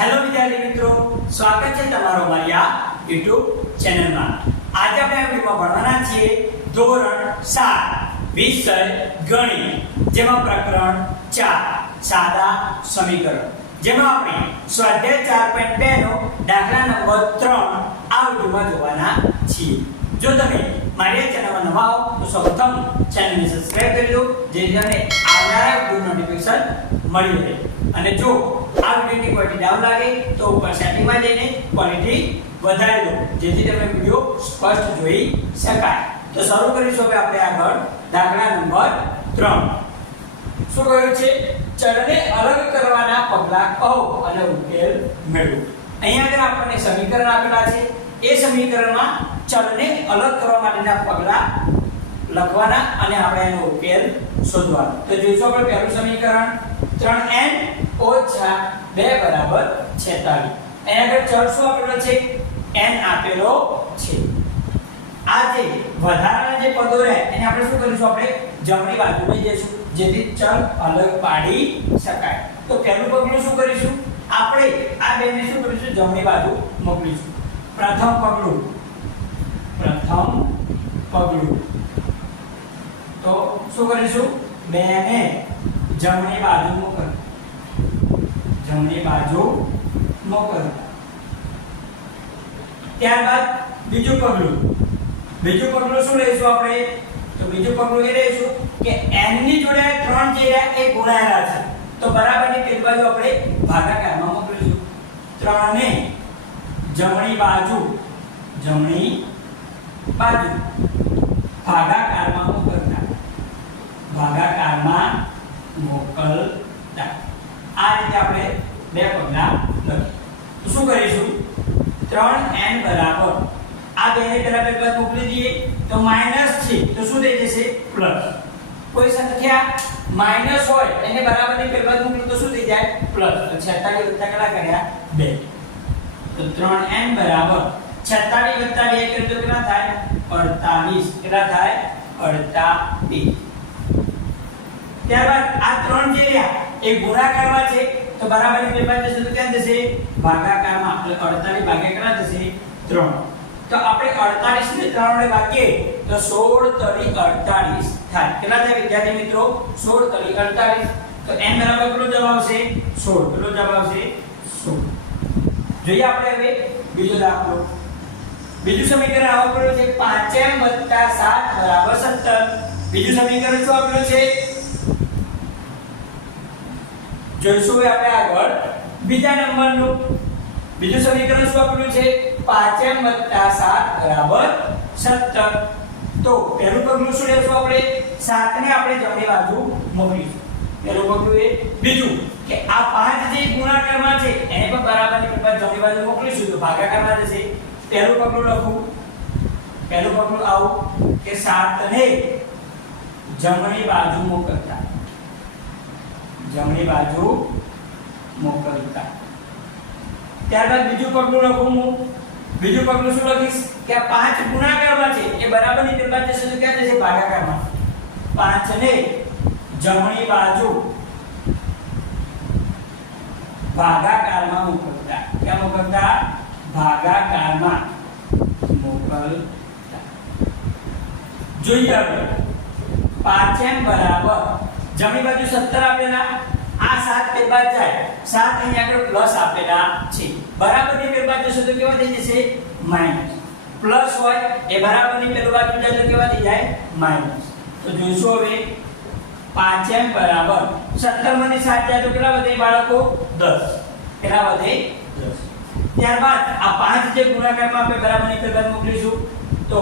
Hello વિદ્યાર્થી મિત્રો, સ્વાગત છે તમારો અમારી આ YouTube ચેનલમાં। આજે આપણે આ વિડિયોમાં ભણવાના છીએ ધોરણ 7 વિષય ગણિત, જેમાં પ્રકરણ 4 સાદા સમીકરણ, જેમાં આપણે સ્વાધ્યાય 4.2 નો દાખલા નંબર 3 આ વિડિયોમાં જોવાના છીએ। જો તમે મારી ચેનલમાં નવા હો તો સૌપ્રથમ ચેનલને સબસ્ક્રાઇબ કરી દો, જેથી તમને આવનારા વિડિયો નોટિફિકેશન મળી રહે। અને જો આ વિડિયોની ક્વોલિટી ડાઉન લાગે તો ઉપર સેટિંગમાં જઈને ક્વોલિટી વધારી દો, જેથી તમે વિડિયો સ્પષ્ટ જોઈ શકાય। તો શરૂ કરીશું હવે આપણે આગળ દાખલા નંબર 3। શું કહ્યું છે? ચલને અલગ કરવાના પગલા કહો અને ઉકેલ મેળવો। અહીંયા આગળ આપણને સમીકરણ આપેલા છે, એ સમીકરણમાં ચલને અલગ કરવા માટેના પગલા લખવાના અને આપણે એનો ઉકેલ શોધવાનો। તો જોઈશું આપણે પહેલું સમીકરણ 3n - 2 બરાબર 46। અહીંયા આગળ ચલ શું આપેલો છે? n આપેલો છે। આ જે વધારાના જે પદો રહે એને આપણે શું કરીશું? આપણે જમણી બાજુ લઈ જઈશું, જેથી ચલ અલગ પાડી શકાય। તો પહેલું પગલું શું કરીશું? આપણે આ બેને શું કરીશું? જમણી બાજુ મોકલીશું। પ્રથમ પગલું તો શું કરીશું? 2 ને જમણી બાજુ મોકલ। ત્યારબાદ બીજું પગલું શું લઈશું આપણે? તો બીજું પગલું એ લઈશું કે n ની જોડે 3 જે રહ્યા એ ગુણાયેલા છે, તો બરાબરની પેલી બાજુ આપણે ભાગાકારમાં મોકલીશું। 3 ને જમણી બાજુ ભાગાકારમાં મોકલતા। આ રીતે આપણે બે પગલા લખીએ। તો શું કરીશું? 3n બરાબર આ બેને પેલા પેલી બાજુ મોકલી દઈએ તો માઈનસ છે, તો શું થઈ જશે? પ્લસ। કોઈ સંખ્યા માઈનસ હોય એને બરાબરની પેલી બાજુ મોકલી તો શું થઈ જાય? પ્લસ। તો 46 વત્તા કેટલા કર્યા? 2। તો 3n બરાબર 46 વત્તા 2 કરીએ તો કેટલા થાય? 48। કેટલા થાય? 48। ત્યારબાદ આ 3 જે રહ્યા એ ગુણાકારમાં છે, તો બરાબરની બે બાજુ જશે તો ક્યાં જશે? ભાગાકારમાં। એટલે 48 ભાગ્યા કેટલા થશે? 3। તો આપણે 48 ને 3 વડે ભાગીએ તો 16 તરી 48 થાય। કેટલા થાય વિદ્યાર્થી મિત્રો? 16 તરી 48। તો n બરાબર કેટલો જવાબ આવશે? 16। કેટલો જવાબ આવશે? 16। જોઈએ આપણે હવે બીજો દાખલો। બીજું સમીકરણ આપેલું છે 5m + 7 બરાબર 17। બીજું સમીકરણ શું આપેલું છે? જોઈશું હવે આપણે આગળ બીજા નંબરનું બીજું સમીકરણ શું આપેલું છે? 5m + 7 બરાબર 17। તો પહેલું પગલું શું લેશું આપણે? 7 ને આપણે જમણી બાજુ મોકલીશું, પહેલું પગલું એ। બીજું કે આ 5 જે ગુણાકારમાં છે એને પણ બરાબરની પેલી બાજુ જમણી બાજુ મોકલીશું તો ભાગાકારમાં જશે। પહેલું પગલું લખું, પહેલું પગલું આવું કે 7 ને જમણી બાજુ મોકલતા। ત્યારબાદ બીજું પગલું લખું હું। બીજું પગલું શું લખીશ કે આ 5 ગુણાકારમાં છે એ બરાબરની પેલી બાજુ જશે તો ક્યાં જશે? ભાગાકારમાં। 5 ને જમણી બાજુ ભાગાકારમાં મોકલતા। ક્યાં મોકલતા? ભાગાકારમાં મોકલતા। જોઈએ હવે 5m બરાબર જમણી બાજુ 17 આપેલા, આ 7 પેલી બાજુ જાય, 7 અહીંયા આગળ પ્લસ આપેલા છે, બરાબરની પેલી બાજુ જશે તો કેવા થઈ જશે? માઈનસ। પ્લસ હોય એ બરાબરની પેલી બાજુ જાય તો કેવા થઈ જાય? માઈનસ। તો જોઈશું હવે 5m બરાબર 17 માંથી 7 જાય તો કેટલા વધે બાળકો? 10। કેટલા વધે? 10। ત્યારબાદ આ 5 જે ગુણાકારમાં આપણે બરાબરની પેલી બાજુ મોકલીશું તો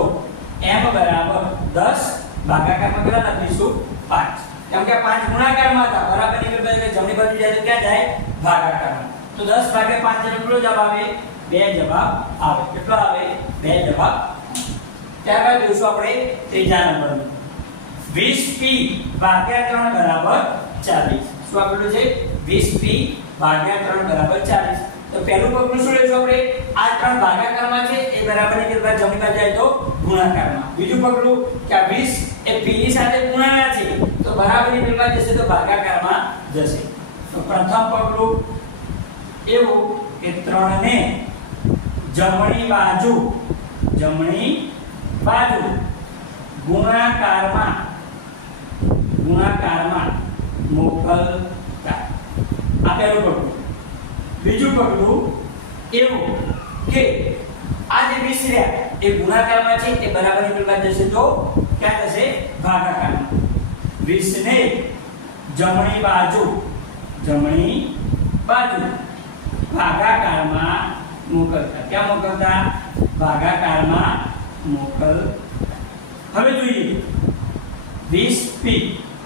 m બરાબર 10 ભાગાકારમાં કેટલા લખીશું? 5। કેમ કે 5 ગુણાકારમાં હતા, બરાબરની પેલી બાજુ જમણી બાજુ જાય તો ક્યાં જાય? ભાગાકારમાં। તો 10 ભાગ્યા 5 એટલે કેટલો જવાબ આવે? 2 જવાબ આવે। કેટલો આવે? 2 જવાબ। ત્યારબાદ જોઈશું આપણે ત્રીજા નંબરનું 20p ભાગ્યા 3 બરાબર 40। શું આપેલું છે? 20p ભાગ્યા 3 બરાબર 40। તો પહેલું પગલું શું લેશું આપણે? આ 3 ભાગાકારમાં છે એ બરાબરની પેલી બાજુ જમણી બાજુ જાય તો ગુણાકારમાં। બીજું પગલું કે આ 20 એ p ની સાથે ગુણાયા છે તો બરાબરની પેલી બાજુ જશે તો ભાગાકારમાં જશે। તો પ્રથમ પગલું એવું કે 3 ને જમણી બાજુ ગુણાકારમાં મોકલતા. આ પહેલું પગલું. બીજું પગલું એવું કે આ જે 20 રહ્યા એ ગુણાકારમાં છે એ બરાબરની પેલી બાજુ જશે તો ક્યાં થશે? ભાગાકારમાં. 20 ને જમણી બાજુ ભાગાકારમાં મોકલતા. ક્યાં મોકલતા? ભાગાકારમાં મોકલતા. હવે જોઈએ 20p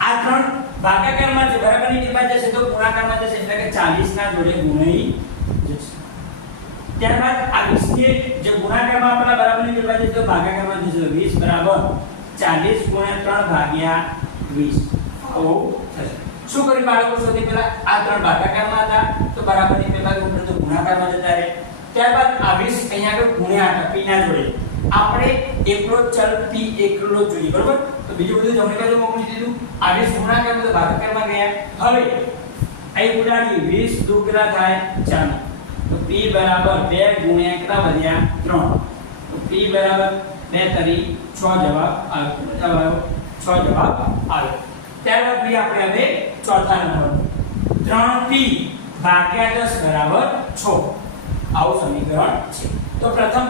આ ત્રણ ભાગાકારમાં છે બરાબરની પેલી બાજુ જશે તો ગુણાકારમાં જશે એટલે કે 40 ના જોડે ગુણાઈ જશે. ત્યારબાદ આ 20 ને જે ગુણાકારમાં આપેલા બરાબરની પેલી બાજુ તો ભાગાકારમાં જશે 20 બરાબર 40 ગુણ્યા 3 ભાગ્યા 20 આવું થશે. શું કરી બાળકો? સૌથી પહેલા આ ત્રણ ભાગાકારમાં હતા તો બરાબરની પેલી બાજુ ઉપર તો ગુણાકારમાં જતા રહે. ત્યારબાદ આ 20 અહીંયા આગળ ગુણ્યા હતા p ના જોડે. આપણે એકલો ચલ p એકલો જોઈએ બરોબર. તો બીજું બધું જમણી બાજુ મોકલી દીધું. આ 20 ગુણાકારમાં તો ભાગાકારમાં ગયા. હવે અહીં ઉડાડી 20 દુગરા થાય 40. તો p બરાબર 2 ગુણ્યા કેટલા વધ્યા 3. તો p બરાબર 2 તરી 6 જવાબ આવ્યો. 6 જવાબ આવ્યો. ત્યારબાદ ભઈ આપણે હવે ચોથા નંબર 3p ભાગ્યા 10 બરાબર 6 આવું સમીકરણ છે. તો પ્રથમ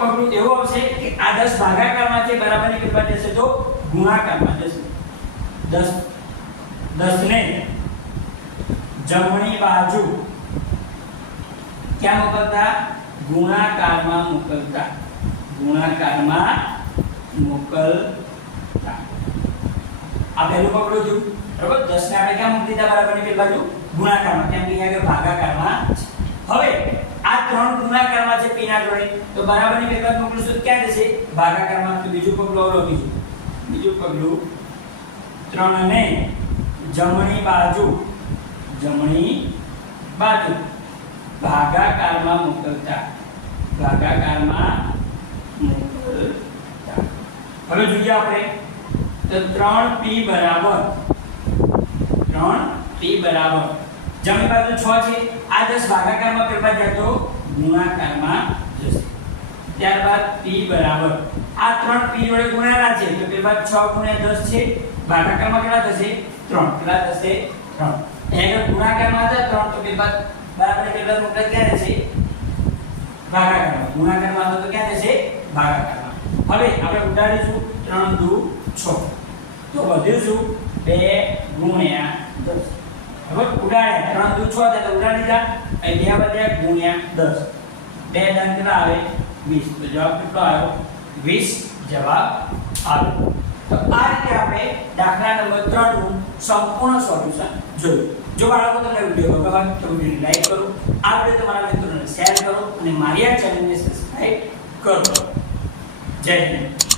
પગલું એવું આવશે કે આ 10 ભાગાકારમાં છે બરાબરની કેટલા જશે તો ગુણાકારમાં જશે. 10 ને જમણી બાજુ ક્યાં મોકલતા? ગુણાકારમાં મોકલતા. આ પહેલું પગલું થયું બરાબર. 10 ને આપણે ક્યાં મૂકી દીધા બરાબરની પેલી બાજુ ગુણાકારમાં, કેમ કે અહીંયા ભાગાકારમાં છે. હવે આ ત્રણ ગુણાકારમાં છે p ના જોડે તો બરાબરની પેલી બાજુ મોકલીશું ક્યાં જશે? ભાગાકારમાં. તો બીજું પગલું અવલોકીશું. બીજું પગલું 3 ને જમણી બાજુ ભાગાકારમાં મોકલતા. હવે જોઈએ આપણે તો 3p બરાબર જમણી બાજુ 6 છે. આ 10 ભાગાકારમાં પેલા જાય તો ગુણાકારમાં જશે. ત્યારબાદ p બરાબર આ 3p જોડે ગુણાકાર છે તો પેલા 6 ગુણ્યા 10 છે. ભાગાકારમાં કેટલા થશે? 3. કેટલા થશે? 3. અહીંયા ગુણાકારમાં હતા 3 તો પેલા બરાબર પેલા મોકલે ક્યાં જશે? ભાગાકારમાં. ગુણાકારમાં હતો તો ક્યાં જશે? ભાગાકારમાં. હવે આપણે ઉડાડીશું 3 દુ 6 તો વધ્યું શું? 2 ગુણ્યા 10. હવે ઉડાડ્યા 3 દુ 6 થાય તો ઉડાડી દીધા. અહીં 2 વધ્યા ગુણ્યા 10. 2 દંડ કેટલા આવે? 20. તો જવાબ કેટલો આવ્યો? 20 જવાબ આવ્યો. તો આ રીતે આપણે દાખલા નંબર 3 નું સંપૂર્ણ સોલ્યુશન જોયું. જો બાળકો તમને વિડિયો ગમ્યો હોય તો વિડિયોને લાઈક કરો, આ વિડિયો તમારા મિત્રોને શેર કરો અને મારી આ ચેનલને સબસ્ક્રાઇબ કરો. જય હિન્દ.